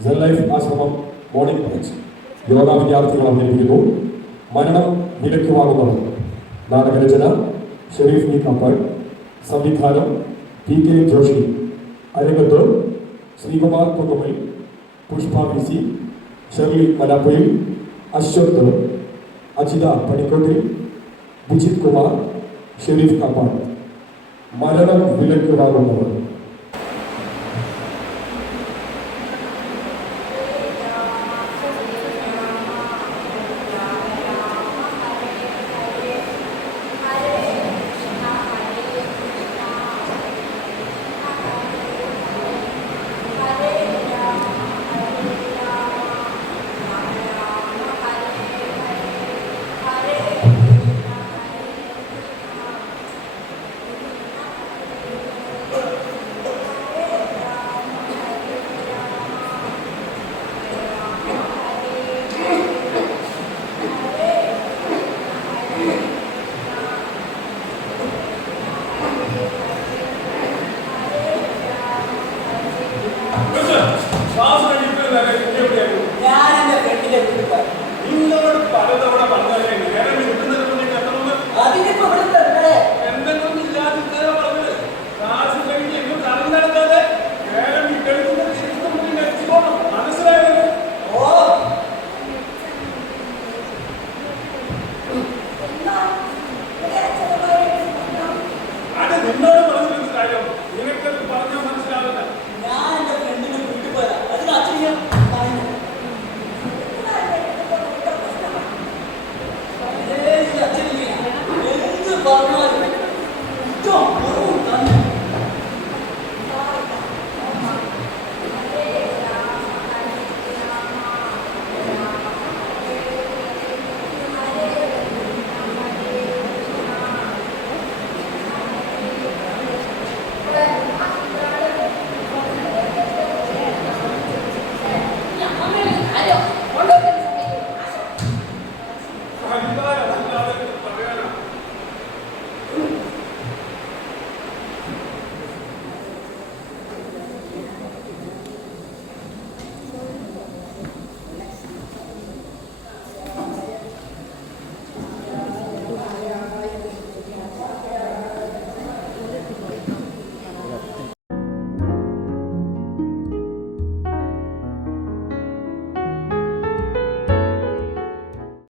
Sen life ആശ്രമം morning batch yoga വിദ്യാർത്ഥികൾ അവതരിപ്പിക്കുന്നു. മരണം വിലക്ക് വാങ്ങുന്നവർ. നാടകരചന ഷെരീഫ് വി കപ്പൾ. സംവിധാനം പി കെ ജോഷി. അരങ്ങത്ത് Sreekumar Kunnummal, Pushpa V C, Shirley മലാപ്പുഴയിൽ, അശ്വന്ത്, അജിത പണിക്കോട്ടിൽ, വിജിത് കുമാർ, ഷെരീഫ് കപ്പൾ. മരണം വിലക്ക് വാങ്ങുന്നവർ. ഞാൻ എന്റെ ഫ്രണ്ടിലെ നിങ്ങളോട് പലതവണ